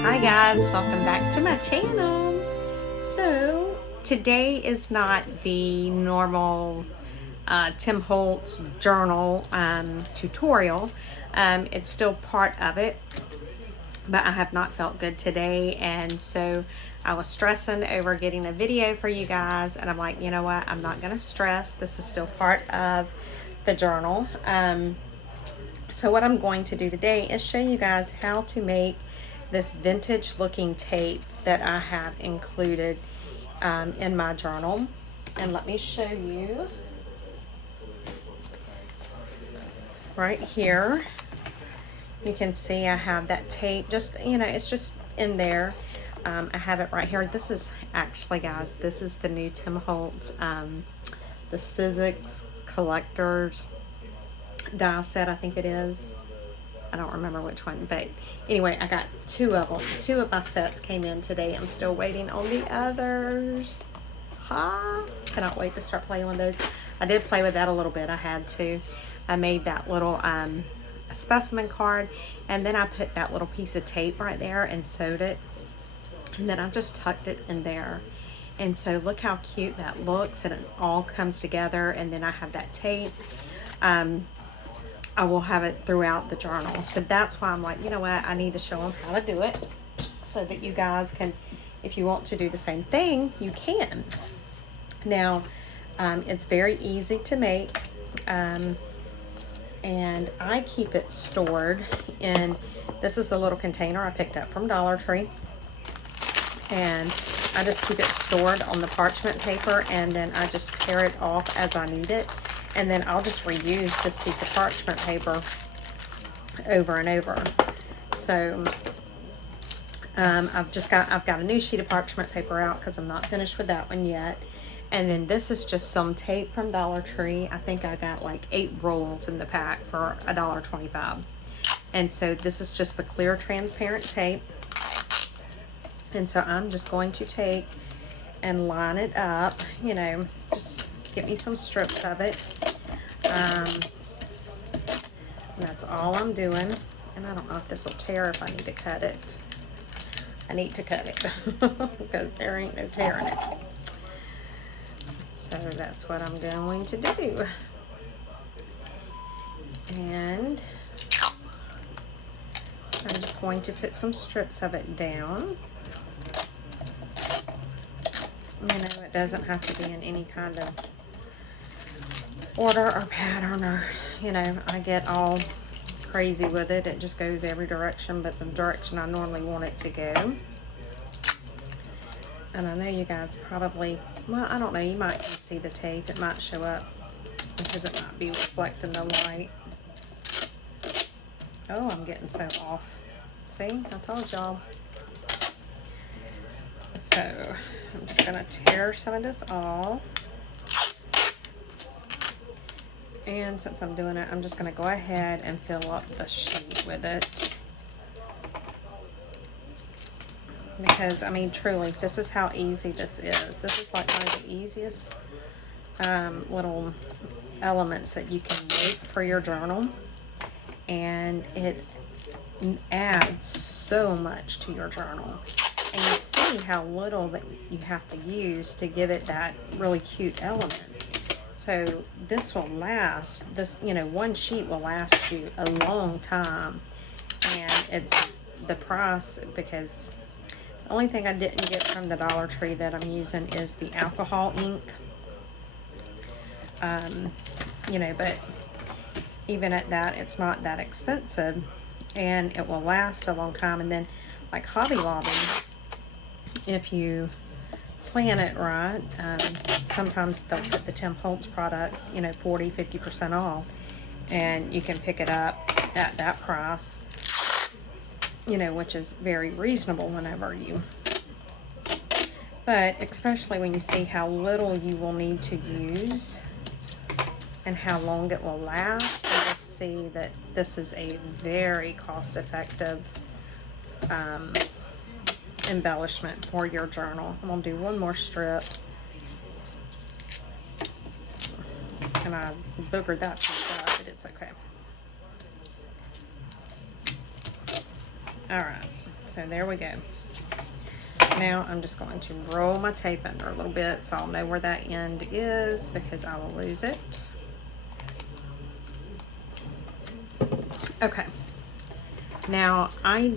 Hi guys, welcome back to my channel. So today is not the normal Tim Holtz journal tutorial. It's still part of it, but I have not felt good today, and so I was stressing over getting a video for you guys, and I'm like, you know what, I'm not gonna stress. This is still part of the journal. So what I'm going to do today is show you guys how to make this vintage looking tape that I have included in my journal. And let me show you right here. You can see I have that tape, just, you know, it's just in there. I have it right here. This is actually, guys, this is the new Tim Holtz, the Sizzix Collector's die set, I think it is. I don't remember which one, but anyway, I got two of them. Two of my sets came in today. I'm still waiting on the others. Cannot wait to start playing with those. I did play with that a little bit. I had to. I made that little specimen card, and then I put that little piece of tape right there and sewed it, and then I just tucked it in there. And so look how cute that looks, and it all comes together. And then I have that tape. I will have it throughout the journal. So that's why I'm like, you know what, I need to show them how to do it so that you guys can, if you want to do the same thing, you can. Now, it's very easy to make, and I keep it stored in, this is a little container I picked up from Dollar Tree, and I just keep it stored on the parchment paper, and then I just tear it off as I need it. And then I'll just reuse this piece of parchment paper over and over. So I've got a new sheet of parchment paper out because I'm not finished with that one yet. And then this is just some tape from Dollar Tree. I think I got like 8 rolls in the pack for $1.25. And so this is just the clear transparent tape. And so I'm just going to take and line it up, you know, just get me some strips of it. That's all I'm doing. And I don't know if this will tear if I need to cut it. I need to cut it because there ain't no tearing it. So that's what I'm going to do. And I'm just going to put some strips of it down. You know, it doesn't have to be in any kind of order or pattern, or, you know, I get all crazy with it. It just goes every direction but the direction I normally want it to go. And I know you guys probably, well, I don't know, you might see the tape. It might show up because it might be reflecting the light. Oh, I'm getting so off. See, I told y'all. So I'm just gonna tear some of this off. And since I'm doing it, I'm just going to go ahead and fill up the sheet with it. Because, I mean, truly, this is how easy this is. This is like one of the easiest little elements that you can make for your journal. And it adds so much to your journal. And you see how little that you have to use to give it that really cute element. So this will last, this, you know, one sheet will last you a long time. And it's the price, because the only thing I didn't get from the Dollar Tree that I'm using is the alcohol ink. You know, but even at that, it's not that expensive, and it will last a long time. And then like Hobby Lobby, if you plan it right, sometimes they'll put the Tim Holtz products, you know, 40-50% off, and you can pick it up at that price. you know, which is very reasonable whenever you, but especially when you see how little you will need to use and how long it will last, you will see that this is a very cost-effective embellishment for your journal. I'm gonna do one more strip, and I boogered that piece up, but it's okay. All right, so there we go. Now I'm just going to roll my tape under a little bit so I'll know where that end is, because I will lose it. Okay, now I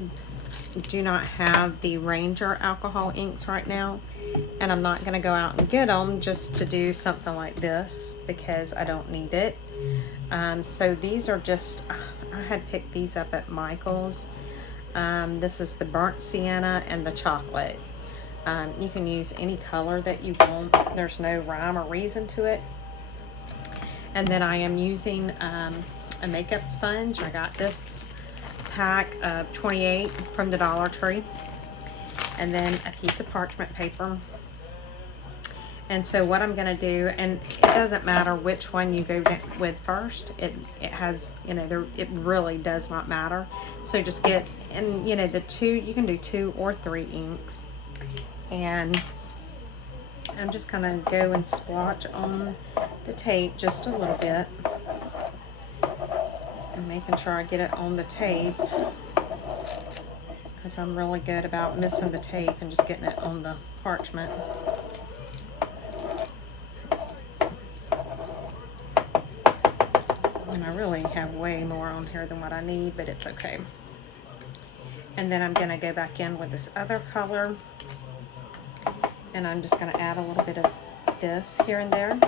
do not have the Ranger alcohol inks right now, and I'm not going to go out and get them just to do something like this because I don't need it. So these are just, I had picked these up at Michael's. This is the burnt sienna and the chocolate. You can use any color that you want. There's no rhyme or reason to it. And then I am using a makeup sponge. I got this pack of 28 from the Dollar Tree, and then a piece of parchment paper. And so what I'm going to do, and it doesn't matter which one you go with first, it has, you know, it really does not matter. So just get, and you know, the two, you can do 2 or 3 inks, and I'm just going to go and splotch on the tape just a little bit. I'm making sure I get it on the tape, because I'm really good about missing the tape and just getting it on the parchment. And I really have way more on here than what I need, but it's okay. And then I'm going to go back in with this other color, and I'm just going to add a little bit of this here and there.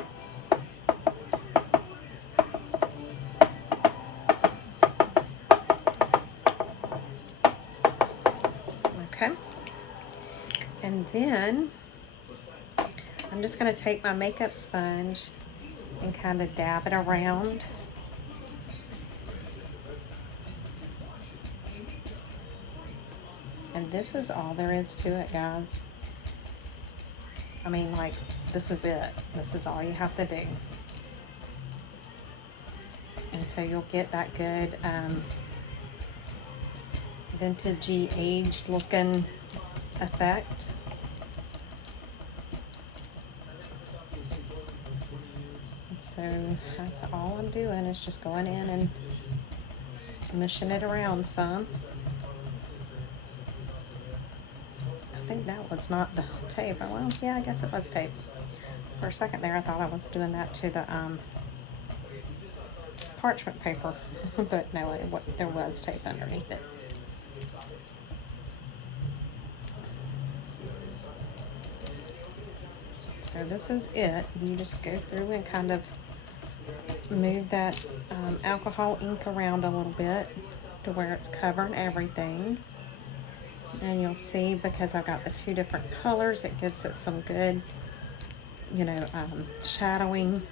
Okay. And then I'm just going to take my makeup sponge and kind of dab it around. And this is all there is to it, guys. I mean, like, this is it. This is all you have to do. And so you'll get that good vintagey, aged looking effect. And so that's all I'm doing, is just going in and mushing it around some. I think that was not the tape. Well, yeah, I guess it was tape. For a second there, I thought I was doing that to the parchment paper, but no, there was tape underneath it. So this is it. You just go through and kind of move that alcohol ink around a little bit to where it's covering everything. And you'll see, because I've got the 2 different colors, it gives it some good, you know, shadowing.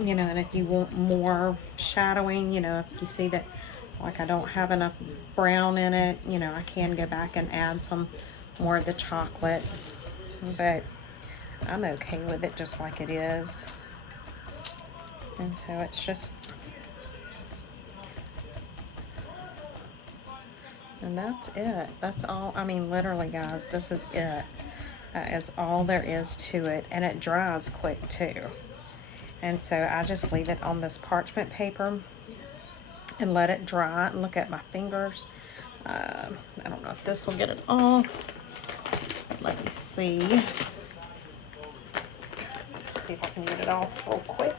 You know, and if you want more shadowing, you know, if you see that, like, I don't have enough brown in it, you know, I can go back and add some more of the chocolate. But I'm okay with it just like it is. And so it's just, and that's it. That's all. I mean, literally, guys, this is it. That is all there is to it. And it dries quick, too. And so I just leave it on this parchment paper and let it dry. And look at my fingers. I don't know if this will get it off. Let me see. See if I can get it off real quick.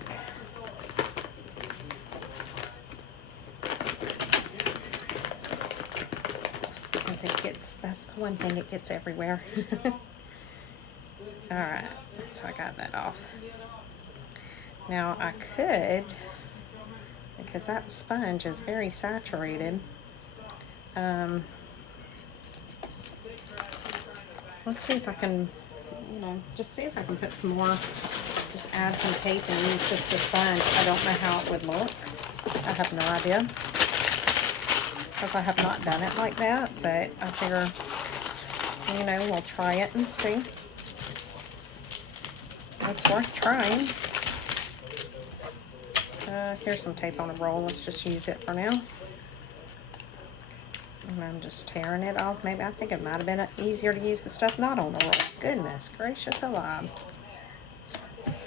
As it gets, that's the one thing, it gets everywhere. Alright, so I got that off. Now I could, because that sponge is very saturated, let's see if I can, you know, just see if I can put some more, just add some tape and use just the sponge. I don't know how it would look. I have no idea. because I have not done it like that, but I figure, you know, we'll try it and see. It's worth trying. Here's some tape on a roll. Let's just use it for now. And I'm just tearing it off. Maybe I think it might have been easier to use the stuff not on the roll. Goodness gracious alive.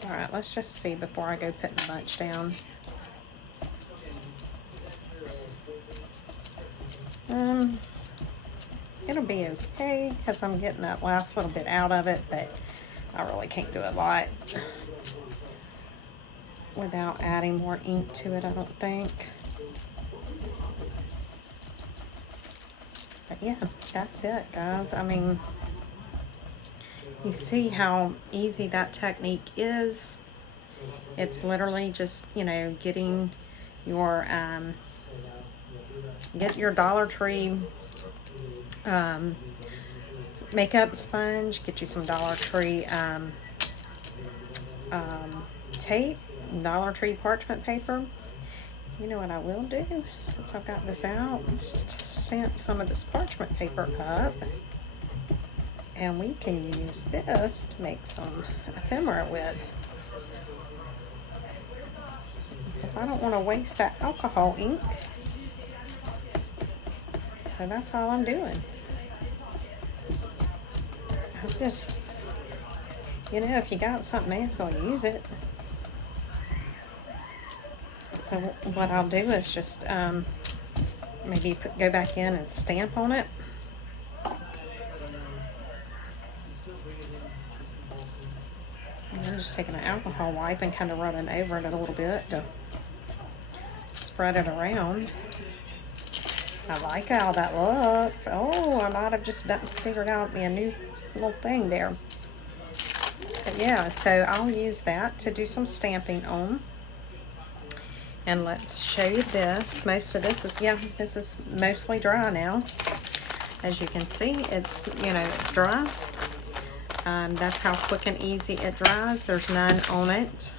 Alright, let's just see before I go putting the bunch down. It'll be okay because I'm getting that last little bit out of it, but I really can't do a lot without adding more ink to it, I don't think. But yeah, that's it, guys. I mean, you see how easy that technique is. It's literally just, you know, getting your get your Dollar Tree makeup sponge, get you some Dollar Tree tape, Dollar Tree parchment paper. You know what I will do, since I've got this out, let's just stamp some of this parchment paper up, and we can use this to make some ephemera with, because I don't want to waste that alcohol ink. So that's all I'm doing. I just, you know, if you got something else, I'll use it. So what I'll do is just maybe go back in and stamp on it. And I'm just taking an alcohol wipe and kind of running over it a little bit to spread it around. I like how that looks. Oh, I might have just figured out a new little thing there. But yeah, so I'll use that to do some stamping on. And let's show you this. Most of this is, yeah, this is mostly dry now. As you can see, it's, you know, it's dry. That's how quick and easy it dries. There's none on it.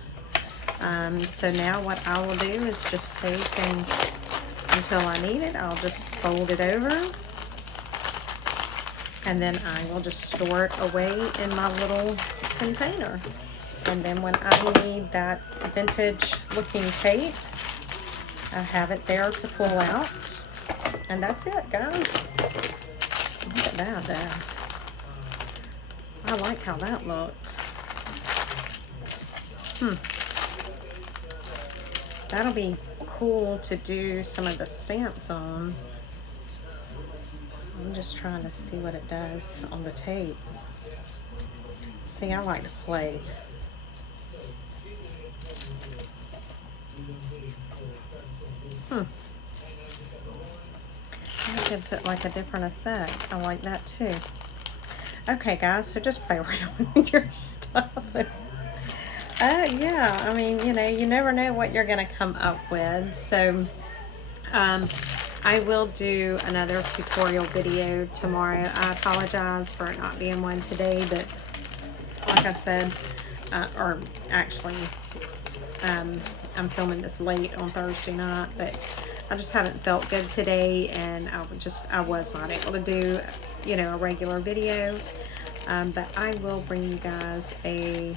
So now what I will do is just take and, until I need it, I'll just fold it over. And then I will just store it away in my little container. And then when I need that vintage looking tape, I have it there to pull out. And that's it, guys. Look at that there. I like how that looked. That'll be cool to do some of the stamps on. I'm just trying to see what it does on the tape. See, I like to play. That gives it like a different effect. I like that too. Okay, guys, so just play around with your stuff. Yeah, I mean, you know, you never know what you're going to come up with. So, I will do another tutorial video tomorrow. I apologize for it not being one today, but like I said, or actually, I'm filming this late on Thursday night, but I just haven't felt good today, and I was not able to do, you know, a regular video. But I will bring you guys a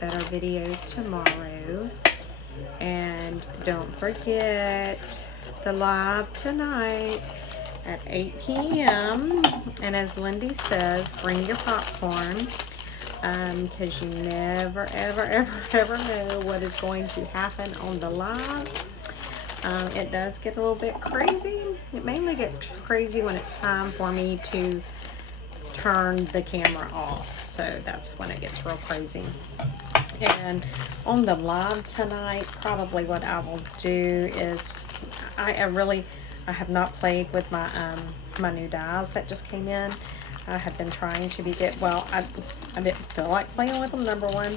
better video tomorrow. And don't forget the live tonight at 8 p.m. And as Lindy says, bring your popcorn. Because you never, ever, ever, ever know what is going to happen on the live. It does get a little bit crazy. It mainly gets crazy when it's time for me to turn the camera off. So that's when it gets real crazy. And on the live tonight, probably what I will do is, I have not played with my my new dies that just came in. I have been trying to I didn't feel like playing with them, number one,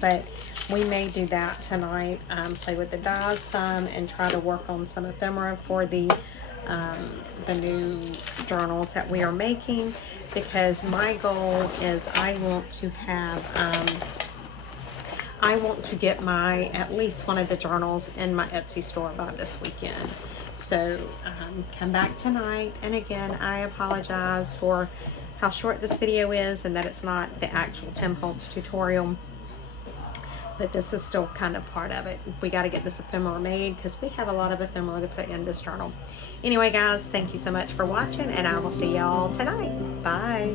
but we may do that tonight. Play with the dies some and try to work on some ephemera for the new journals that we are making, because my goal is I want to get at least one of the journals in my Etsy store by this weekend. So come back tonight. And again, I apologize for how short this video is and that it's not the actual Tim Holtz tutorial, but this is still kind of part of it. We got to get this ephemera made because we have a lot of ephemera to put in this journal. Anyway, guys, thank you so much for watching, and I will see y'all tonight. Bye.